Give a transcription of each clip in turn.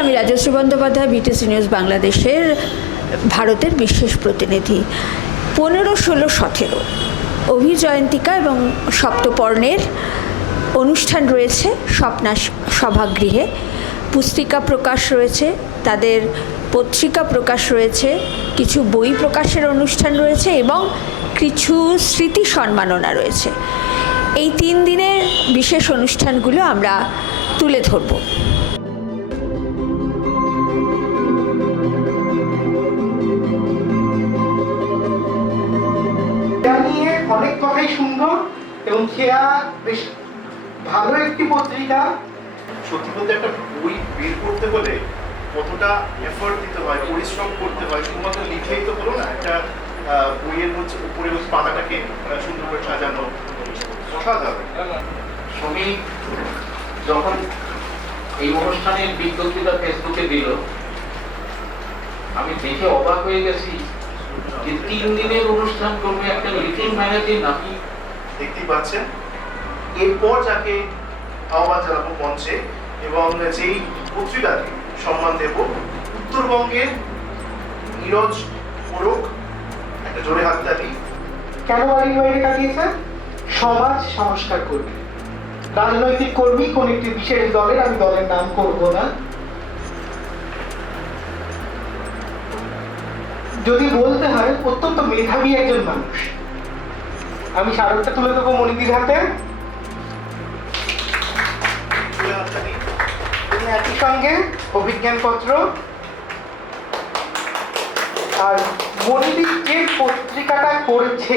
আমি Rajshri Bandyopadhyay BTC news বাংলাদেশের ভারতের বিশেষ প্রতিনিধি। পনেরো, ষোলো, সতেরো। অভিজয়ন্তিকা এবং সপ্তপর্ণের অনুষ্ঠান রয়েছে স্বপ্না সভাগৃহে। পুস্তিকা প্রকাশ রয়েছে, তাদের পত্রিকা প্রকাশ রয়েছে, কিছু বই প্রকাশের অনুষ্ঠান রয়েছে এবং কিছু স্মৃতি সম্মাননা রয়েছে। এই তিন দিনের বিশেষ অনুষ্ঠানগুলো আমরা তুলে ধরবো। এবং বেশ ভালো একটি পত্রিকা। সত্যি বলতে একটা বই বের করতে হলে কতটা এফোর্ট দিতে হয় পরিশ্রম করতে হয় শুধুমাত্র লিখলেই তো হলো না একটা বইয়ের হচ্ছে উপরে হচ্ছে পাতাটাকে সুন্দর করে সাজানো। অসাধারণ। শ্রমিক যখন এই অনুষ্ঠানের বিজ্ঞপ্তিটা ফেসবুকে দিল আমি দেখে অবাক হয়ে গেছি যে তিন দিনের অনুষ্ঠান করবে একটা লিটিল ম্যাগাজিন আমি দেখতেই পাচ্ছেন। এরপর যাকে আহ্বান জানাব মঞ্চে এবং যেই পত্রিকাকে সম্মান দেব, উত্তরবঙ্গের নীরজ ওরক একটা জোরে হাততালি কেন বাড়ির বাইরে কাটিয়েছে সমাজ সংস্কার কর্মী রাজনৈতিক কর্মী কোন একটি বিশেষ দলের, আমি দলের নাম করব না। যদি বলতে হয়, অত্যন্ত মেধাবী একজন মানুষ। আমি স্মারকটা তুলে দেবো মনিদির হাতে। একই সঙ্গে অভিজ্ঞানপত্র। আর মনিদি যে পত্রিকাটা করছে,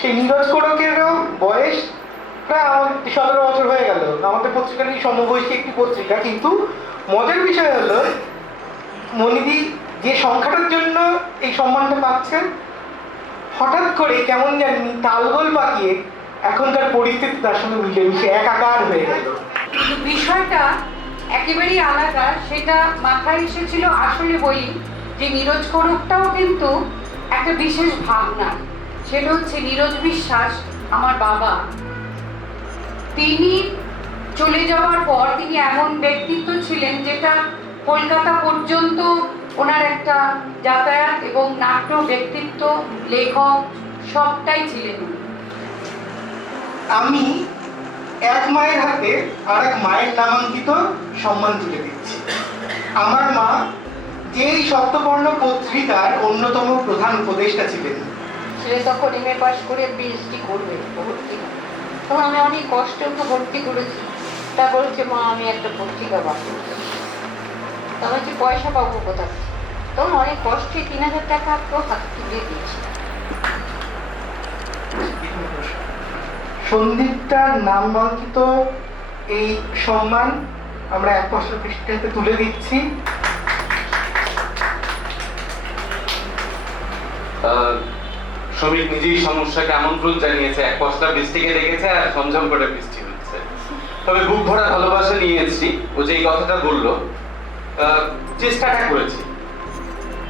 সেই নীরজ কোরকেরও বয়স প্রায় আমার সতেরো বছর হয়ে গেল। আমাদের পত্রিকাটি সমবয়সী একটি পত্রিকা, কিন্তু মজার বিষয় হলো মনিদি যে সংখ্যাটার জন্য এই সম্মানটা পাচ্ছেন হঠাৎ করে কেমন জানি তালগোল পাকিয়ে এখনকার পরিস্থিতি তার সঙ্গে মিলেমিশে একাকার হয়ে গেল। কিন্তু বিষয়টা একেবারেই আলাদা। সেটা মাথায় এসেছিল আসলে বলি যে নীরজ করকটাও কিন্তু একটা বিশেষ ভাবনা। সেটা হচ্ছে নীরজ বিশ্বাস, আমার বাবা। তিনি চলে যাওয়ার পর তিনি এমন ব্যক্তিত্ব ছিলেন যেটা কলকাতা পর্যন্ত ওনার একটা যাতায়াত এবং নাট্য ব্যক্তিত্ব লেখক সবটাই ছিলেন আমি এক মায়ের হাতে আর এক মায়ের নামাঙ্কিত সম্মান তুলে দিচ্ছি। আমার মা যে এই সপ্তবর্ণ পত্রিকার অন্যতম প্রধান উপদেষ্টা ছিলেন। ছেলে তখন এম এ পাস করে পিএইচডি করবে ভর্তি। তখন আমি অনেক কষ্টে ভর্তি করেছি। তা বলছে মা আমি একটা পত্রিকা বাকি তা বলছি পয়সা পাবো কোথা থেকে? তখন অনেক কষ্টে তিন হাজার টাকা তো হাত তুলে দিয়েছি। সন্দীপটার নামাঙ্কিত এই সম্মান আমরা এক বছর পৃষ্ঠে তুলে দিচ্ছি। আহ, শ্রমিক নিজেই সমস্যাকে আমন্ত্রণ জানিয়েছে। এক পশলা বৃষ্টিকে রেখেছে আর ঝমঝম করে বৃষ্টি হচ্ছে। তবে বুক ভরা ভালোবাসা নিয়েছি। ও যে এই কথাটা বলল চেষ্টাটা করেছি।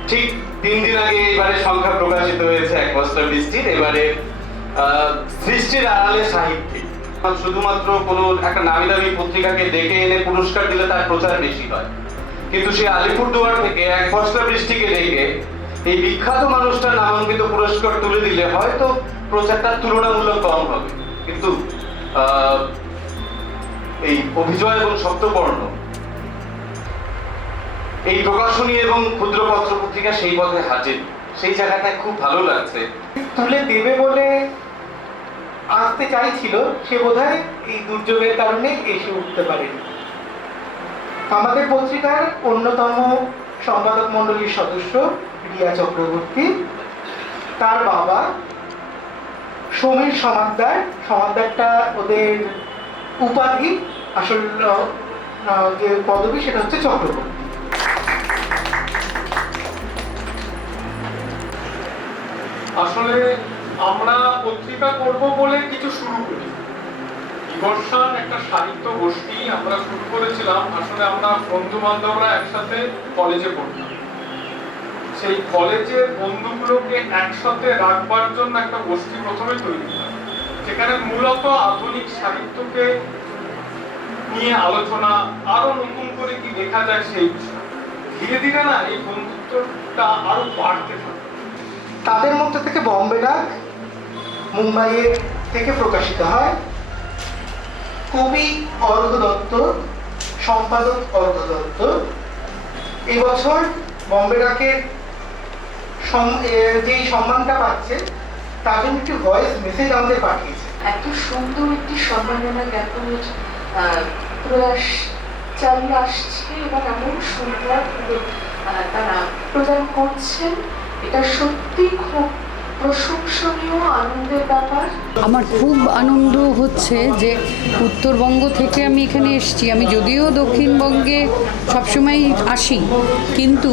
ঠিক তিন দিন আগে এবারে সংখ্যা প্রকাশিত হয়েছে এক পশলা বৃষ্টির। এবারে সৃষ্টির আড়ালে সাহিত্যিক শুধুমাত্র কোনো একটা নামি দামি পত্রিকাকে ডেকে এনে পুরস্কার দিলে তার প্রচার বেশি হয়। কিন্তু সেই আলিপুরদুয়ার থেকে এক ফসলা বৃষ্টিকে ডেকে এই বিখ্যাত মানুষটার নামাঙ্কিত পুরস্কার তুলে দিলে হয়তো প্রচারটা তুলনামূলক কম হবে। কিন্তু এই অভিজয় এবং সপ্তবর্ণ এই প্রকাশনী এবং ক্ষুদ্র পত্র পত্রিকা সেই পথে হাজির। সেই জায়গাটায় খুব ভালো লাগছে। তুলে দেবে বলে আসতে চাইছিল, সে বোধহয় এই দুর্যোগের কারণে এসে উঠতে পারেনি। আমাদের পত্রিকার অন্যতম সম্পাদক মণ্ডলীর সদস্য রিয়া চক্রবর্তী, তার বাবা সমীর সমাদ্দার। সমাদ্দারটা ওদের উপাধি, আসল যে পদবি সেটা হচ্ছে চক্রবর্তী। আসলে আমরা পত্রিকা করব বলে কিছু শুরু করি। বিবর্ষণ একটা সাহিত্য গোষ্ঠী আমরা শুরু করেছিলাম, আসলে আমরা বন্ধু বান্ধবরা একসাথে কলেজে পড়তাম। সেই কলেজের বন্ধুগুলোকে একসাথে রাখবার জন্য একটা গোষ্ঠী প্রথমে তৈরি যেখানে মূলত আধুনিক সাহিত্যকে নিয়ে আলোচনা, আরও নতুন করে কি দেখা যায় সেই ধীরে ধীরে না এই বন্ধুত্বটা আরও বাড়তে থাকে। তাদের মধ্যে থেকে বম্বে ডাক মুম্বাইয়ের থেকে প্রকাশিত হয়। কবি অর্ঘ দত্ত, সম্পাদক অর্ঘ দত্ত। এবছর বম্বে ডাকের যেই সম্মানটা পাচ্ছে, তার জন্য একটি ভয়েস মেসেজ আমাদের পাঠিয়েছে। এত সুন্দর একটি সম্মাননা জ্ঞাপনের প্রয়াস চালিয়ে আসছে এবং এমন সুন্দর তারা প্রদান করছেন। এটা সত্যি খুব আমার খুব আনন্দ হচ্ছে যে উত্তরবঙ্গ থেকে আমি এখানে এসেছি। আমি যদিও দক্ষিণবঙ্গে সবসময় আসি, কিন্তু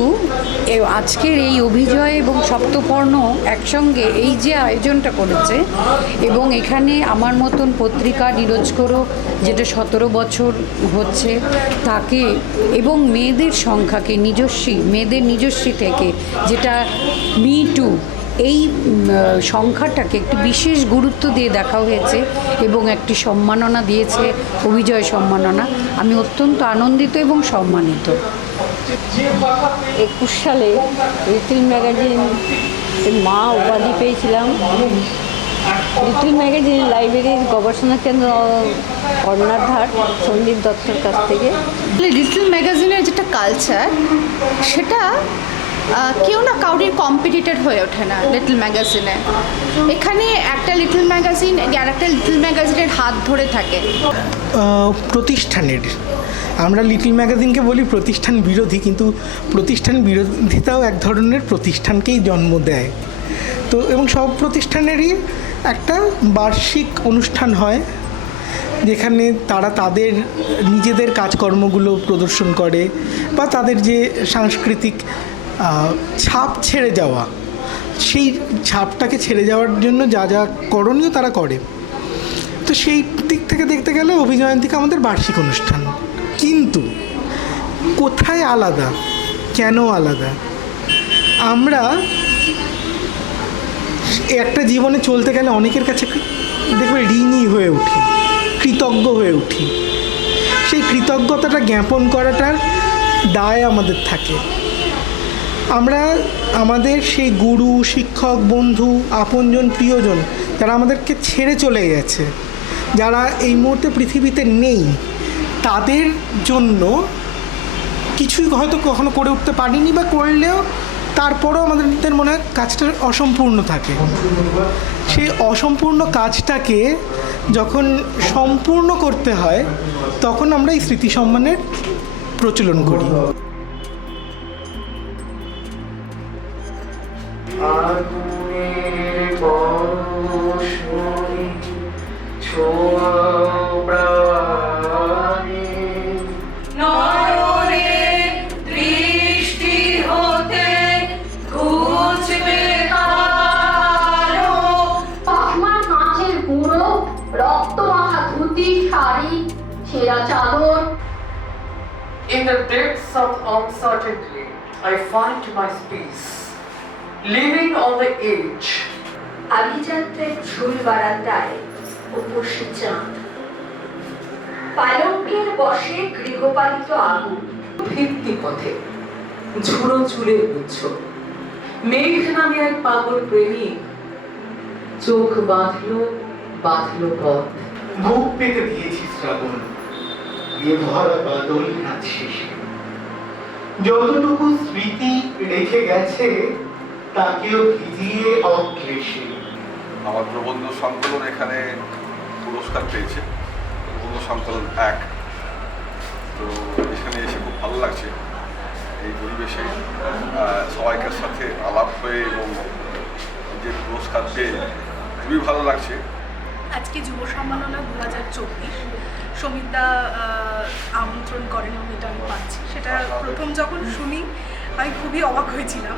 আজকের এই অভিজয় এবং সপ্তপর্ণ একসঙ্গে এই যে আয়োজনটা করেছে এবং এখানে আমার মতন পত্রিকা নিরোজ করো, যেটা সতেরো বছর হচ্ছে, তাকে এবং মেয়েদের সংখ্যাকে নিজস্বী, মেয়েদের নিজস্বী থেকে, যেটা মি টু এই সংখ্যাটাকে একটি বিশেষ গুরুত্ব দিয়ে দেখা হয়েছে এবং একটি সম্মাননা দিয়েছে অভিজয় সম্মাননা। আমি অত্যন্ত আনন্দিত এবং সম্মানিত। একুশ সালে লিটল ম্যাগাজিন মা উপাধি পেয়েছিলাম। লিটল ম্যাগাজিন লাইব্রেরির গবেষণা কেন্দ্র কর্ণাধার সন্দীপ দত্তর কাছ থেকে। লিটল ম্যাগাজিনের যেটা কালচার সেটা কেউ না কাউরির কম্পিটিটর হয়ে ওঠে না লিটল ম্যাগাজিনে এখানে একটা লিটল ম্যাগাজিন আর একটা লিটল ম্যাগাজিনের হাত ধরে থাকে। প্রতিষ্ঠানের। আমরা লিটল ম্যাগাজিনকে বলি প্রতিষ্ঠান বিরোধী, কিন্তু প্রতিষ্ঠান বিরোধিতাও এক ধরনের প্রতিষ্ঠানকেই জন্ম দেয়। তো এবং সব প্রতিষ্ঠানেরই একটা বার্ষিক অনুষ্ঠান হয়, যেখানে তারা তাদের নিজেদের কাজকর্মগুলো প্রদর্শন করে, বা তাদের যে সাংস্কৃতিক ছাপ ছেড়ে যাওয়া। সেই ছাপটাকে ছেড়ে যাওয়ার জন্য যা যা করণীয় তারা করে। তো সেই দিক থেকে দেখতে গেলে অভিজয়ন্তিকা আমাদের বার্ষিক অনুষ্ঠান। কিন্তু কোথায় আলাদা? কেন আলাদা? আমরা একটা জীবনে চলতে গেলে অনেকের কাছে দেখবে ঋণী হয়ে উঠি, কৃতজ্ঞ হয়ে উঠি। সেই কৃতজ্ঞতাটা জ্ঞাপন করাটার দায় আমাদের থাকে। আমরা আমাদের সেই গুরু, শিক্ষক, বন্ধু, আপনজন, প্রিয়জন যারা আমাদেরকে ছেড়ে চলে গেছে, যারা এই মুহূর্তে পৃথিবীতে নেই, তাদের জন্য কিছুই হয়তো কখনো করে উঠতে পারিনি বা করলেও তারপরেও আমাদের মনে হয় কাজটা অসম্পূর্ণ থাকে। সেই অসম্পূর্ণ কাজটাকে যখন সম্পূর্ণ করতে হয়, তখন আমরা এই স্মৃতি সম্মানের প্রচলন করি। আগুনের প্রাণে। দৃষ্টি হতে ঘুচবে কালো পাখমার গুঁড়ো রক্ত মাখা ধুতি শাড়ি ছেঁড়া চাদর In the depths of uncertainty, I find my peace. Living on the edge, আভিজাত্যের ঝুল বারান্দায় উপসী চাঁদ। পালঙ্কের বসে গৃহপালিত আগুন। ভিত্তি পথে ঝুড়ো চুলের গুচ্ছ। মেঘ নামে এক পাগল প্রেমিক চোখ বাঁধলো বাঁধলো পথ। বুক পেতে দিয়েছি শ্রাবণ। বিয়ে ভরা বাদল রাত শেষে যতটুকু স্মৃতি রেখে গেছে তাকেও ভিজিয়ে অক্লেশে আমার প্রবন্ধ সংকলন এখানে পুরস্কার পেয়েছে। প্রবন্ধ সংকলন এক। তো এখানে এসে খুব ভালো লাগছে। এই পরিবেশে সবাইকার সাথে আলাপ হয়ে এবং যে পুরস্কার পেয়ে খুবই ভালো লাগছে। আজকে যুব সম্মাননা দু হাজার চব্বিশ। সমিতা আমন্ত্রণ করেন এবং এটা আমি পাচ্ছি। সেটা প্রথম যখন শুনি আমি খুবই অবাক হয়েছিলাম।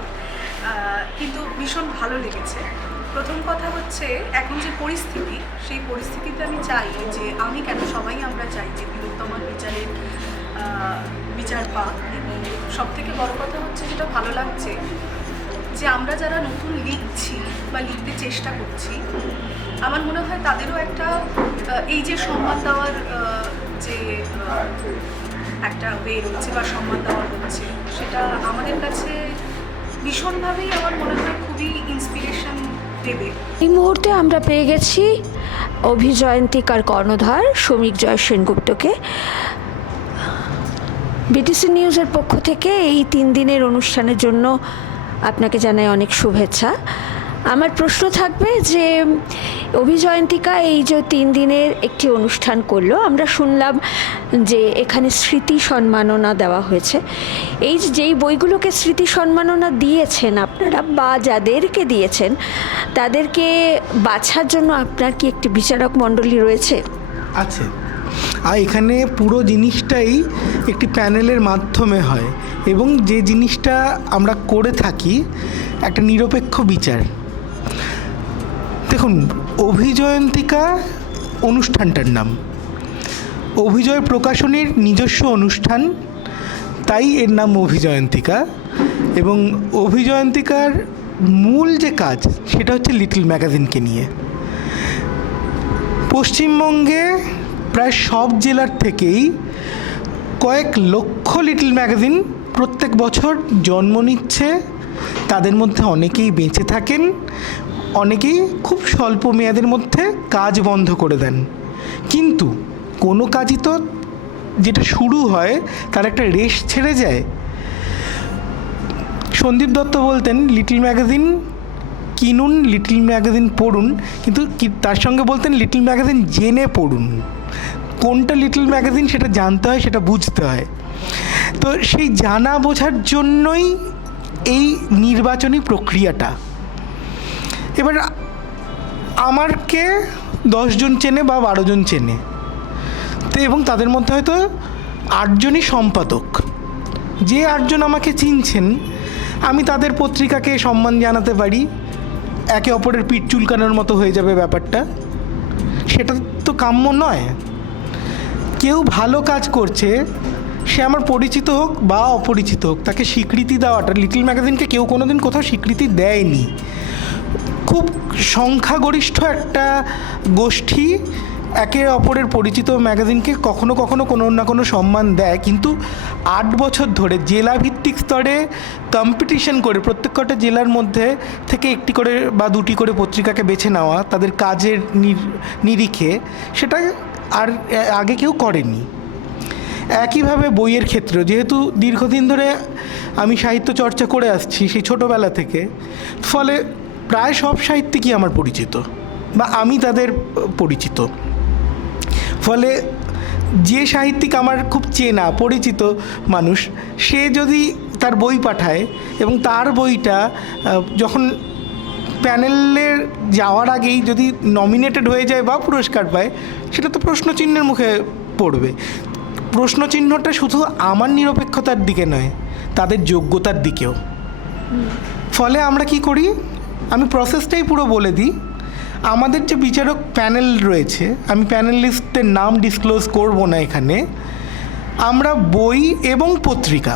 কিন্তু ভীষণ ভালো লেগেছে। প্রথম কথা হচ্ছে, এখন যে পরিস্থিতি, সেই পরিস্থিতিতে আমি চাই যে আমি কেন সবাই আমরা চাই যে বৃহত্তম বিচারের বিচার পাক। এবং সব থেকে বড় কথা হচ্ছে যেটা ভালো লাগছে, যে আমরা যারা নতুন লিখছি বা লিখতে চেষ্টা করছি, আমার মনে হয় তাদেরও একটা এই যে সম্মান দেওয়ার যে একটা ওয়ে রয়েছে বা সম্মান দেওয়া হচ্ছে, সেটা আমাদের কাছে ভীষণভাবেই আমার মনে হয় খুবই ইন্সপিরেশন দেবে। এই মুহূর্তে আমরা পেয়ে গেছি অভিজয়ন্তিকার কর্ণধার শ্রমিক জয় সেনগুপ্তকে। বিটিসি নিউজের পক্ষ থেকে এই তিন দিনের অনুষ্ঠানের জন্য আপনাকে জানাই অনেক শুভেচ্ছা। আমার প্রশ্ন থাকবে যে অভিজয়ন্তিকা এই যে তিন দিনের একটি অনুষ্ঠান করল, আমরা শুনলাম যে এখানে স্মৃতি সম্মাননা দেওয়া হয়েছে। এই যেই বইগুলোকে স্মৃতি সম্মাননা দিয়েছেন আপনারা বা যাদেরকে দিয়েছেন, তাদেরকে বাছার জন্য আপনার কি একটি বিচারক মণ্ডলী রয়েছে? আছে। আর এখানে পুরো জিনিসটাই একটি প্যানেলের মাধ্যমে হয় এবং যে জিনিসটা আমরা করে থাকি, একটা নিরপেক্ষ বিচার। দেখুন, অভিজয়ন্তিকা অনুষ্ঠানটার নাম। অভিজয় প্রকাশনীর নিজস্ব অনুষ্ঠান তাই এর নাম অভিজয়ন্তিকা এবং অভিজয়ন্তিকার মূল যে কাজ সেটা হচ্ছে লিটল ম্যাগাজিনকে নিয়ে। পশ্চিমবঙ্গে প্রায় সব জেলার থেকেই কয়েক লক্ষ লিটল ম্যাগাজিন প্রত্যেক বছর জন্ম নিচ্ছে। তাদের মধ্যে অনেকেই বেঁচে থাকেন, অনেকেই খুব স্বল্প মেয়াদের মধ্যে কাজ বন্ধ করে দেন। কিন্তু কোনো কাজই তো যেটা শুরু হয়, তার একটা রেশ ছেড়ে যায়। সন্দীপ দত্ত বলতেন, লিটল ম্যাগাজিন কিনুন, লিটল ম্যাগাজিন পড়ুন। কিন্তু তার সঙ্গে বলতেন, লিটল ম্যাগাজিন জেনে পড়ুন। কোনটা লিটল ম্যাগাজিন সেটা জানতে হয়, সেটা বুঝতে হয়। তো সেই জানা বোঝার জন্যই এই নির্বাচনী প্রক্রিয়াটা। এবার আমারকে দশজন চেনে বা বারোজন চেনে। এবং তাদের মধ্যে হয়তো আটজনই সম্পাদক। যে আটজন আমাকে চিনছেন, আমি তাদের পত্রিকাকে সম্মান জানাতে পারি। একে অপরের পিঠ চুলকানোর মতো হয়ে যাবে ব্যাপারটা। সেটা তো কাম্য নয়। কেউ ভালো কাজ করছে, সে আমার পরিচিত হোক বা অপরিচিত হোক, তাকে স্বীকৃতি দেওয়াটা, লিটল ম্যাগাজিনকে কেউ কোনো দিন কোথাও স্বীকৃতি দেয়নি। খুব সংখ্যাগরিষ্ঠ একটা গোষ্ঠী একে অপরের পরিচিত ম্যাগাজিনকে কখনো কখনো কোনো না কোনো সম্মান দেয়, কিন্তু আট বছর ধরে জেলা ভিত্তিক স্তরে কম্পিটিশন করে প্রত্যেক কটা জেলার মধ্যে থেকে একটি করে বা দুটি করে পত্রিকাকে বেছে নেওয়া তাদের কাজের নির- নিরিখে সেটা আর আগে কেউ করেনি। একইভাবে বইয়ের ক্ষেত্র, যেহেতু দীর্ঘদিন ধরে আমি সাহিত্য চর্চা করে আসছি সেই ছোটোবেলা থেকে, ফলে প্রায় সব সাহিত্যিকই আমার পরিচিত বা আমি তাদের পরিচিত। ফলে যে সাহিত্যিক আমার খুব চেনা পরিচিত মানুষ সে যদি তার বই পাঠায় এবং তার বইটা যখন প্যানেলের যাওয়ার আগেই যদি নমিনেটেড হয়ে যায় বা পুরস্কার পায় সেটা তো প্রশ্নচিহ্নের মুখে পড়বে। প্রশ্নচিহ্নটা শুধু আমার নিরপেক্ষতার দিকে নয় তাদের যোগ্যতার দিকেও। ফলে আমরা কি করি? আমি প্রসেসটাই পুরো বলে দিই। আমাদের যে বিচারক প্যানেল রয়েছে, আমি প্যানেলিস্টদের নাম ডিসক্লোজ করব না এখানে, আমরা বই এবং পত্রিকা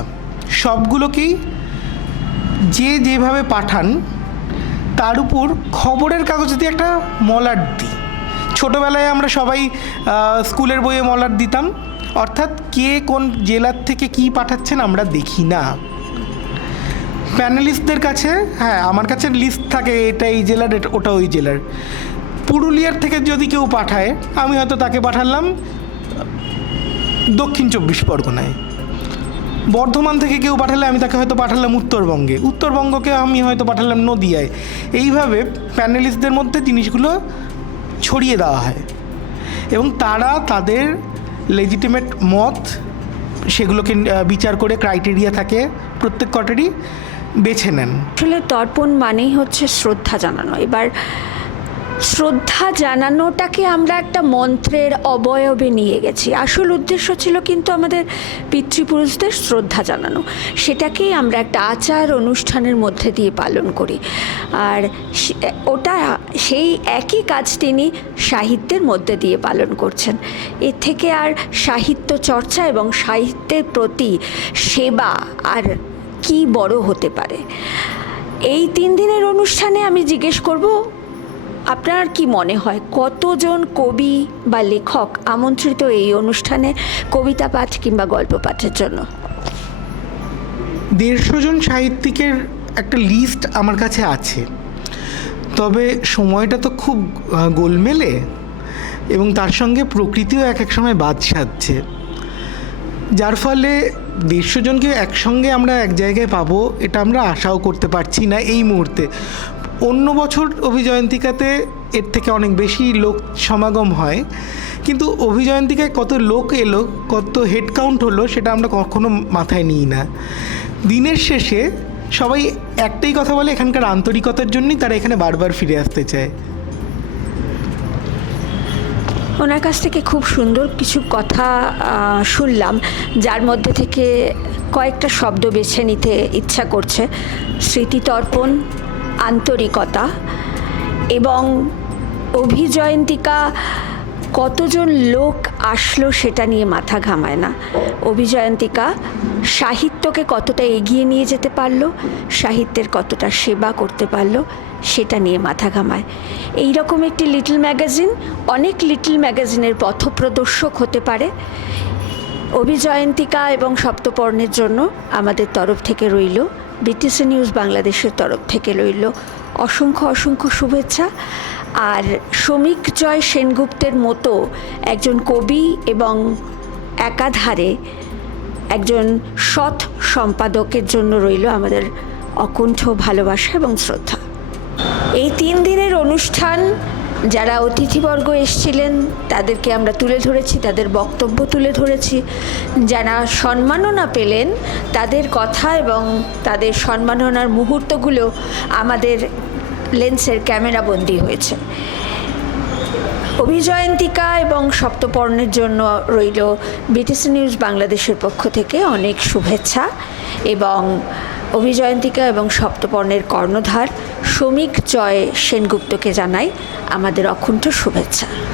সবগুলোকেই যে যেভাবে পাঠান, তার উপর খবরের কাগজে দিয়ে একটা মলাট দিই। ছোটোবেলায় আমরা সবাই স্কুলের বইয়ে মলাট দিতাম, অর্থাৎ কে কোন জেলার থেকে কি পাঠাচ্ছেন আমরা দেখি না। প্যানেলিস্টদের কাছে হ্যাঁ আমার কাছে লিস্ট থাকে এটা এই জেলার ওটা ওই জেলার। পুরুলিয়ার থেকে যদি কেউ পাঠায়, আমি হয়তো তাকে পাঠালাম দক্ষিণ চব্বিশ পরগনায়। বর্ধমান থেকে কেউ পাঠালে আমি তাকে হয়তো পাঠালাম উত্তরবঙ্গে। উত্তরবঙ্গকে আমি হয়তো পাঠালাম নদিয়ায়। এইভাবে প্যানেলিস্টদের মধ্যে জিনিসগুলো ছড়িয়ে দেওয়া হয়। এবং তারা তাদের লেজিটিমেট মত, সেগুলোকে বিচার করে ক্রাইটেরিয়া থাকে প্রত্যেক কটারই। বেছে নেন। আসলে তর্পণ মানেই হচ্ছে শ্রদ্ধা জানানো। এবার শ্রদ্ধা জানানোটাকে আমরা একটা মন্ত্রের অবয়বে নিয়ে গেছি। আসল উদ্দেশ্য ছিল কিন্তু আমাদের পিতৃপুরুষদের শ্রদ্ধা জানানো। সেটাকেই আমরা একটা আচার অনুষ্ঠানের মধ্যে দিয়ে পালন করি। আর ওটা সেই একই কাজ তিনি সাহিত্যের মধ্যে দিয়ে পালন করছেন। এর থেকে আর সাহিত্য চর্চা এবং সাহিত্যের প্রতি সেবা আর কি বড় হতে পারে? এই তিন দিনের অনুষ্ঠানে আমি জিজ্ঞেস করব, আপনার কি মনে হয় কতজন কবি বা লেখক আমন্ত্রিত এই অনুষ্ঠানে কবিতা পাঠ কিংবা গল্প পাঠের জন্য? দেড়শো জন সাহিত্যিকের একটা লিস্ট আমার কাছে আছে। তবে সময়টা তো খুব গোলমেলে এবং তার সঙ্গে প্রকৃতিও এক এক সময় বাদ সাধছে। যার ফলে দেড়শো জনকে একসঙ্গে আমরা এক জায়গায় পাবো, এটা আমরা আশাও করতে পারছি না এই মুহূর্তে। অন্য বছর অভিজয়ন্তিকাতে এর থেকে অনেক বেশি লোক সমাগম হয়, কিন্তু অভিজয়ন্তিকায় কত লোক এলো, কত হেড কাউন্ট হলো, সেটা আমরা কখনো মাথায় নিই না। দিনের শেষে সবাই একটাই কথা বলে এখানকার আন্তরিকতার জন্যই তারা এখানে বারবার ফিরে আসতে চায়। ওনার কাছ থেকে খুব সুন্দর কিছু কথা শুনলাম, যার মধ্যে থেকে কয়েকটা শব্দ বেছে নিতে ইচ্ছা করছে। স্মৃতিতর্পণ আন্তরিকতা এবং অভিজয়ন্তিকা, কতজন লোক আসলো সেটা নিয়ে মাথা ঘামায় না। অভিজয়ন্তিকা সাহিত্যকে কতটা এগিয়ে নিয়ে যেতে পারল, সাহিত্যের কতটা সেবা করতে পারল, সেটা নিয়ে মাথা ঘামায়। এই রকম একটি লিটল ম্যাগাজিন অনেক লিটল ম্যাগাজিনের পথপ্রদর্শক হতে পারে। অভিজয়ন্তিকা এবং সপ্তপর্ণের জন্য আমাদের তরফ থেকে রইল বিটিসি নিউজ বাংলাদেশের তরফ থেকে রইল অসংখ্য অসংখ্য শুভেচ্ছা। আর শ্রমিক জয় সেনগুপ্তের মতো একজন কবি এবং একাধারে একজন সৎ সম্পাদকের জন্য রইল আমাদের অকুণ্ঠ ভালোবাসা এবং শ্রদ্ধা। এই তিন দিনের অনুষ্ঠান, যারা অতিথিবর্গ এসছিলেন, তাদেরকে আমরা তুলে ধরেছি, তাদের বক্তব্য তুলে ধরেছি। যারা সম্মাননা পেলেন, তাদের কথা এবং তাদের সম্মাননার মুহূর্তগুলো আমাদের লেন্সের ক্যামেরাবন্দি হয়েছে। অভিজয়ন্তিকা এবং সপ্তপর্ণের জন্য রইল বিটিসি নিউজ বাংলাদেশের পক্ষ থেকে অনেক শুভেচ্ছা এবং অভিজয়ন্তিকা এবং সপ্তপর্ণের কর্ণধার শ্রমিক জয় সেনগুপ্তকে জানাই আমাদের অকুণ্ঠ শুভেচ্ছা।